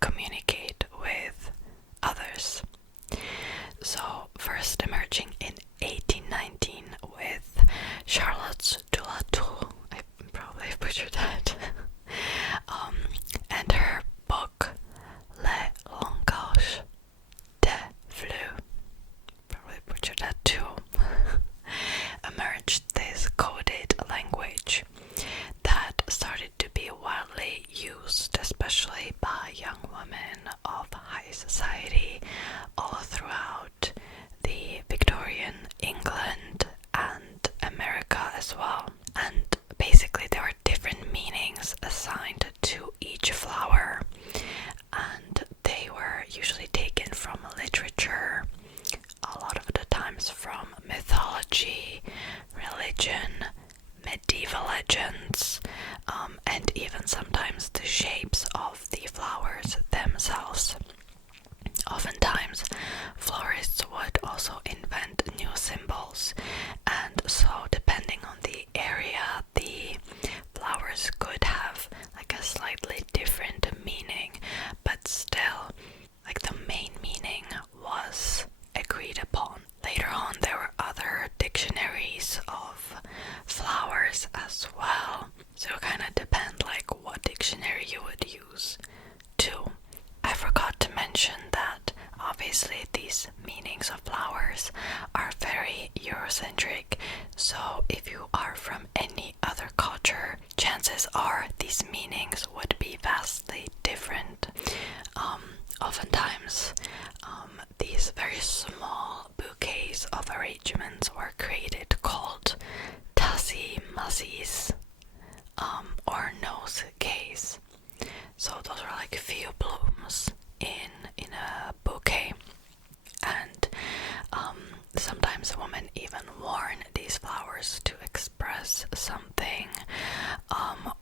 communicate with others. So, first emerging in 1819 with Charlotte Dulatou, I probably butchered that, and her book Le Langage des Fleurs, probably butchered that too, emerged this coded language that started to be widely used, especially by young women of high society all throughout the Victorian England and America as well. And basically there were different meanings assigned to each flower, and they were usually taken from literature, a lot of the times from mythology, religion, medieval legends, and even sometimes the shapes of the flowers themselves. Oftentimes, florists would also invent new symbols, and so depending on the area, the flowers could have like a slightly different meaning, but still, like the main meaning was agreed upon. Later on, there were other dictionaries of flowers as well, so it kind of depends like what dictionary you would use too. I forgot to mention that obviously these meanings of flowers are very Eurocentric, so if you are from any other culture, chances are these meanings would be vastly different. Oftentimes, these very small bouquets of arrangements were created called tassi-massis, or nosegays. So those are like few blooms in a bouquet, and sometimes a woman even worn these flowers to express something,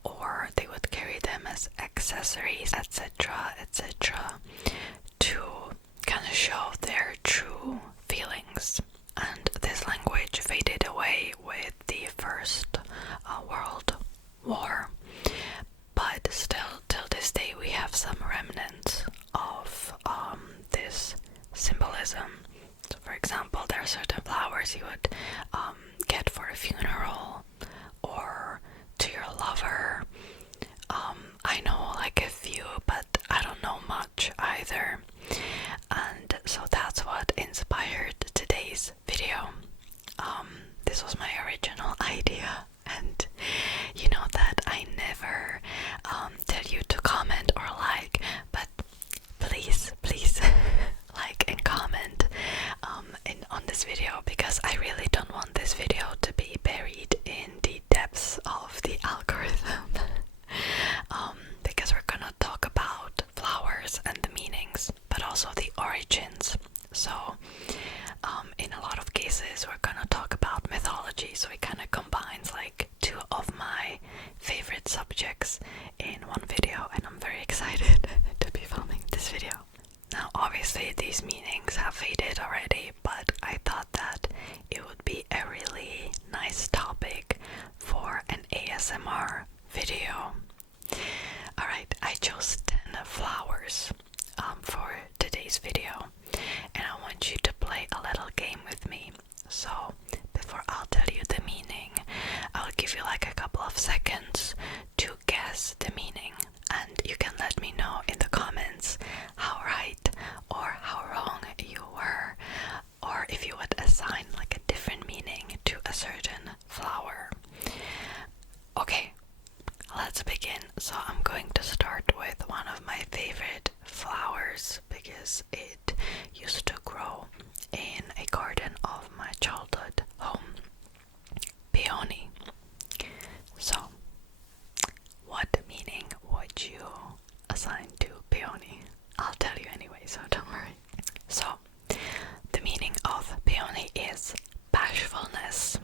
or they would carry them as accessories, etc., etc., to kind of show their true feelings. And this language faded away with the First World War, but still till this day we have some remnants of this symbolism. So for example, there are certain flowers you would get for a funeral or to your lover. I know like a few, but I don't know much either. And so that's what inspired today's video. This was my original idea, and you know that I never tell you to comment or like, but please like and comment on this video, because I really don't want this video to be buried in the depths of the algorithm. Because we're gonna talk about flowers and the meanings, but also the origins. So in a lot of cases we're gonna talk about mythology, so it kind of combines like two of my favorite subjects in one video, and I'm very excited to be filming this video. Now obviously these meanings have faded already, but I thought that it would be a really nice topic for an ASMR video. Alright, I chose 10 flowers for today's video, and I want you to play a little game with me. So before I'll tell you the meaning, I'll give you like a couple of seconds to guess the meaning, and you can let me know in the comments how right or how wrong you were, or if you would assign like a different meaning to a certain flower. Okay, let's begin. So I'm going to start with one of my favorite flowers because it used to grow in a garden of my childhood home. Peony. So, what meaning would you assign to peony? I'll tell you anyway, so don't worry. So, the meaning of peony is bashfulness.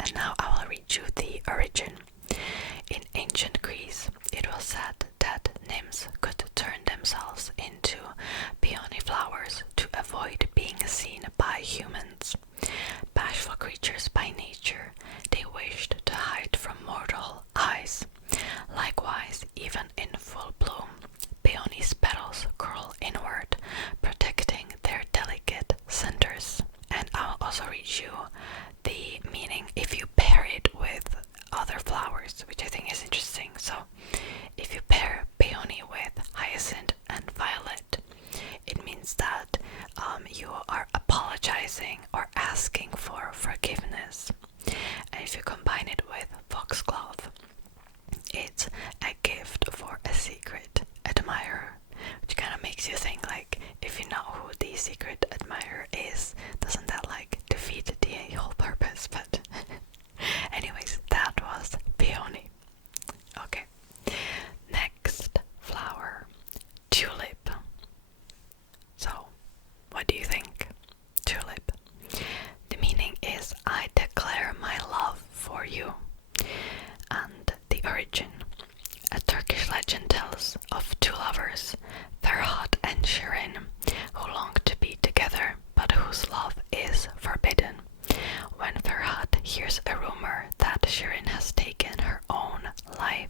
And now I will read you the origin. In ancient Greece, it was said that nymphs could turn themselves into peony flowers to avoid being seen by humans. Bashful creatures by nature, they wished to hide from mortal eyes. Likewise, even in full bloom, peony's petals apologizing or asking for forgiveness. And if you combine it with foxglove, it's a gift for a secret admirer, which kind of makes you think, like, if you know who the secret admirer is, doesn't that like defeat the whole purpose? But anyways, that was Peony. Okay, next flower, Tulip. So, what do you think? Tulip. The meaning is I declare my love for you. And the origin. A Turkish legend tells of two lovers, Ferhat and Shirin, who long to be together, but whose love is forbidden. When Ferhat hears a rumor that Shirin has taken her own life,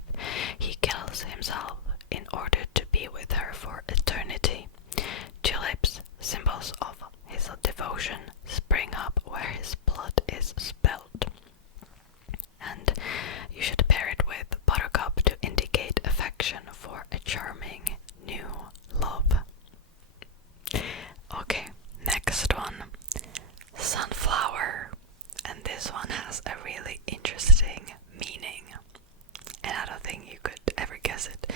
he kills himself in order to be with her for eternity. Tulips, symbols of his devotion, spring up where his blood is spilled. And you should pair it with buttercup to indicate affection for a charming new love. Okay, next one, sunflower. And this one has a really interesting meaning, and I don't think you could ever guess it.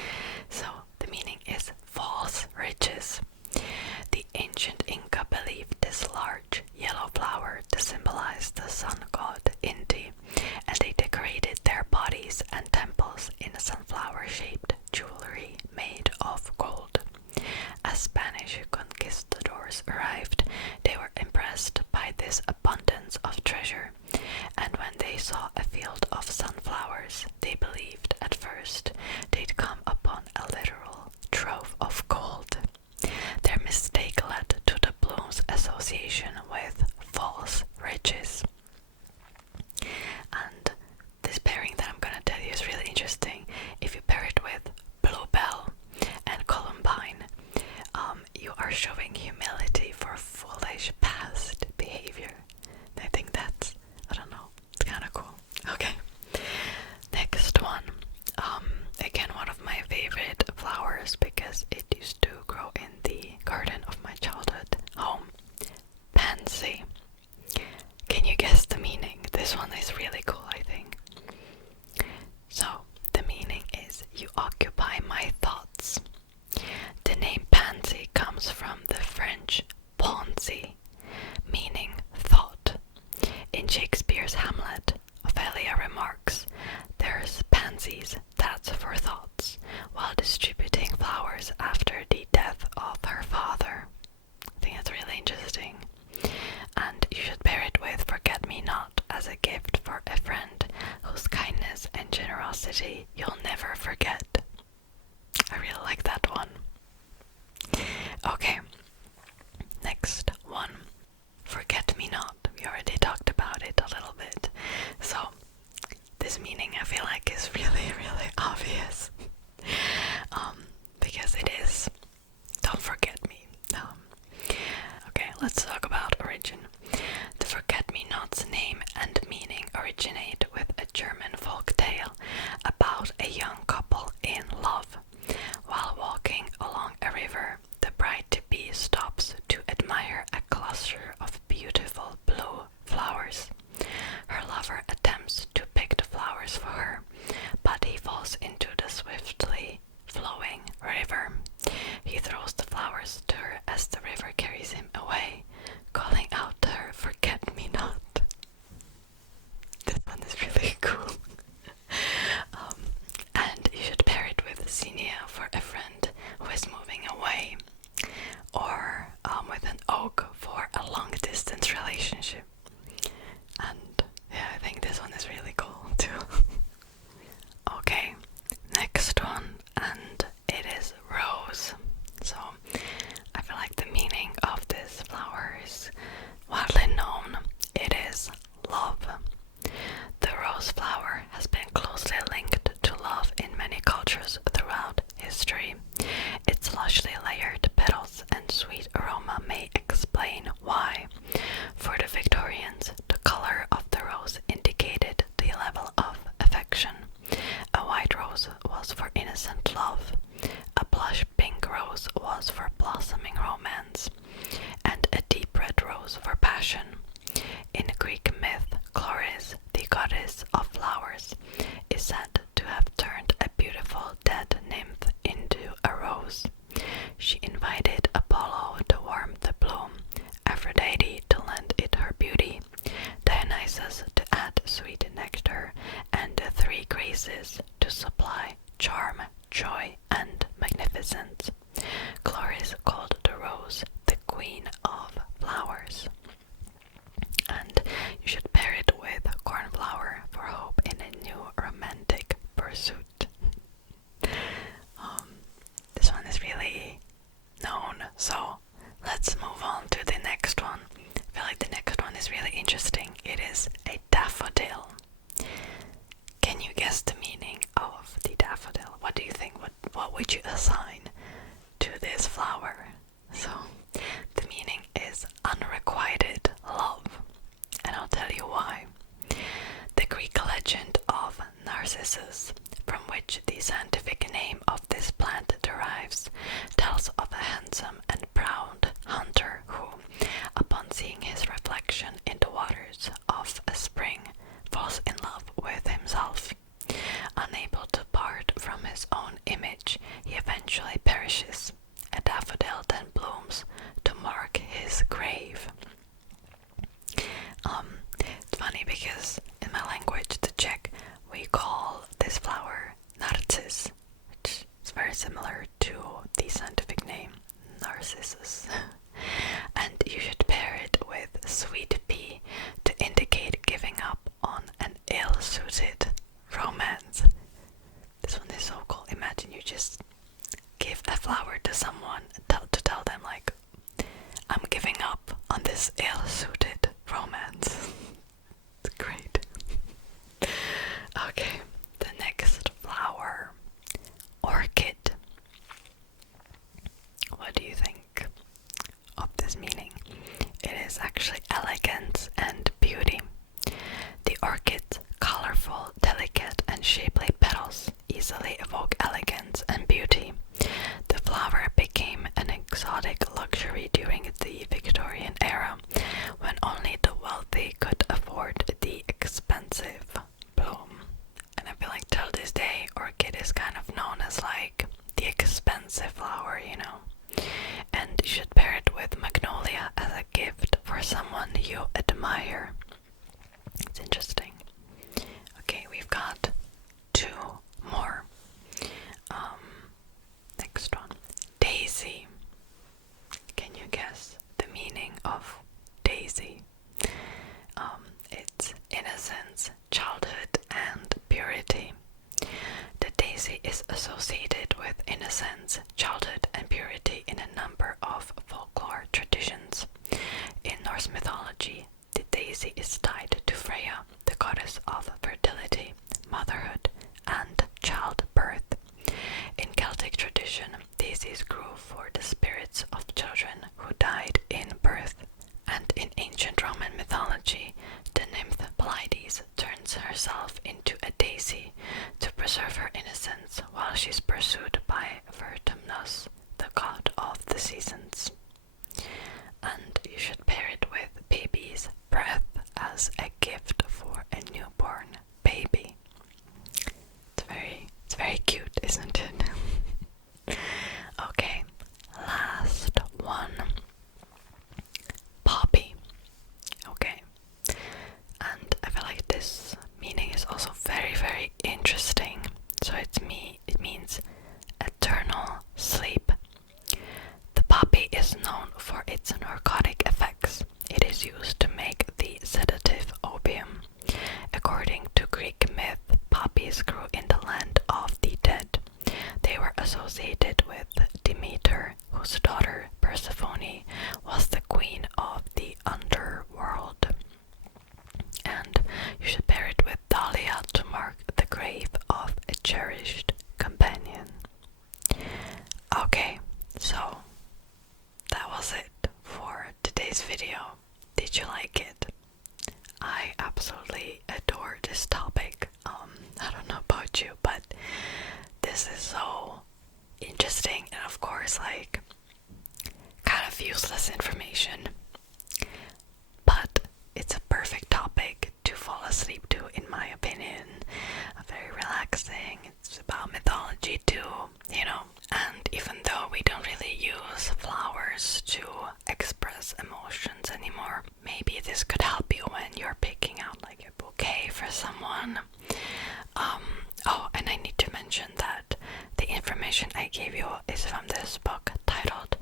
So the meaning is false riches. The ancient Inca believed this large yellow flower to symbolize the sun god Inti, and they decorated their bodies and temples in sunflower-shaped jewelry made of gold. As Spanish conquistadors arrived, they were impressed by this abundance of treasure, and when they saw a field of sunflowers, they believed at first they'd come upon a literal trove of gold. Their mistake led to the bloom's association with false riches. And this pairing that I'm gonna tell you is really interesting. If you pair it with bluebell and columbine, you are showing humility for foolish past behavior. I think that's, I don't know, it's kind of cool. Okay, next one. Again, one of my favorite flowers because it used to grow in the garden of my childhood home. Pansy. Can you guess the meaning? This one is really cool, I think. So, the meaning is you occupy my thoughts. The name pansy comes from the French pensée, meaning thought. In Shakespeare's Hamlet, Ophelia remarks, "There's pansies, that's for thoughts," while distributing flowers after the death of her father. I think that's really interesting. And you should pair it with forget-me-not as a gift for a friend whose kindness and generosity you'll never forget. I really like that one. Okay, next one. Forget-me-not. We already talked about it a little bit. So, this meaning I feel like is really, really obvious. Because it is. Don't forget me. Okay, let's talk about origin. The forget-me-not's name and meaning originate with a German folk tale about a young couple in love. While walking along a river, the bride-to-be stops to admire a cluster of beautiful blue flowers. Her lover attempts to pick the flowers for her, but he falls into the swiftly flowing river. He throws the flowers to her as the river carries him away, is called the rose, the queen of flowers. And you should pair it with cornflower for hope in a new romantic pursuit. This one is really known, so let's move on to the next one. I feel like the next one is really interesting. It is a daffodil. Can you guess the meaning of the daffodil? What do you think? What would you assign to this flower? So, the meaning is unrequited love, and I'll tell you why. The Greek legend of Narcissus, from which the scientific name of this plant derives, tells of a handsome and proud hunter who, upon seeing his reflection in the waters of a spring, falls in love with himself. Unable to part from his own image, he eventually perishes. A daffodil then blooms to mark his grave. It's funny because in my language, the Czech, we call this flower narcis, which is very similar to the scientific name Narcissus. And you should pair it with sweet pea to indicate giving up on an ill-suited romance. This one is so cool. Imagine you just give a flower to someone to tell them, like, I'm giving up on this ill-suited romance. It's great. Okay, the next flower, orchid. What do you think of this meaning? It is actually elegance and beauty. The orchid's colorful, delicate, and shapely petals easily evoke elegance and beauty. The flower became an exotic luxury during the Victorian era, when only the wealthy could afford the expensive bloom. And I feel like till this day, orchid is kind of known as like the expensive flower, you know. And you should pair it with magnolia as a gift for someone you admire. It's interesting. Okay, we've got two more. Next one, daisy. Can you guess the meaning of daisy? It's innocence, childhood, and purity. The daisy is associated with innocence, childhood, and purity in a number of folklore traditions. In Norse mythology, the daisy is tied to Freya, the goddess of fertility, motherhood, and childbirth. In Celtic tradition, daisies grew for the spirits of children who died in birth. And in ancient Roman mythology, the nymph Pleiades turns herself into a daisy to preserve her innocence while she's pursued by Vertumnus, the god of the seasons. And you should pair it with baby's breath as a gift for a newborn baby. It's very cute, isn't it? Okay, last one. Poppy. Okay. And I feel like this meaning is also very, very interesting. So it means eternal sleep. The poppy is known for its narcotic effects. It is used to make the sedative opium. According to Greek myth, poppies grew in the land of the dead. They were associated with Demeter, whose daughter Persephone was the queen of the underworld. And you should pair it with dahlia to mark the grave of a cherished companion. Okay, so that was it for today's video. Did you like it? I absolutely adore this topic. I don't know about you, but this is so interesting and of course like kind of useless information. But it's a perfect topic to fall asleep to, in my opinion. Very relaxing. It's about mythology too, you know. And even though we don't really use flowers to express emotions anymore, maybe this could help you when you're picking out like a bouquet for someone. Oh, and I need to mention that the information I gave you is from this book titled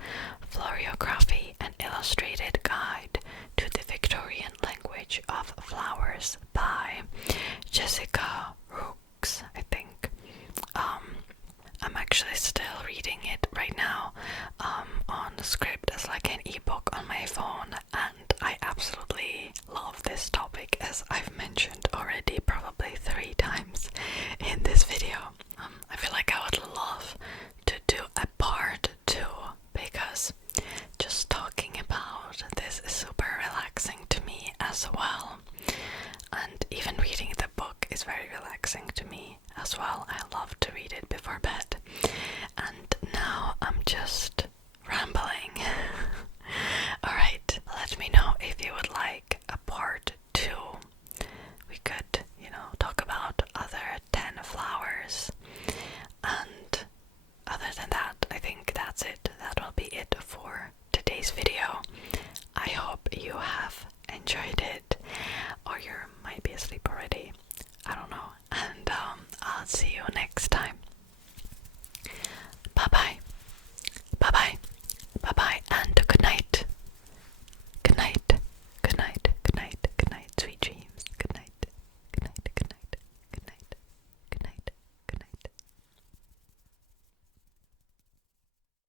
well. And even reading the book is very relaxing to me as well. I love to read it before bed.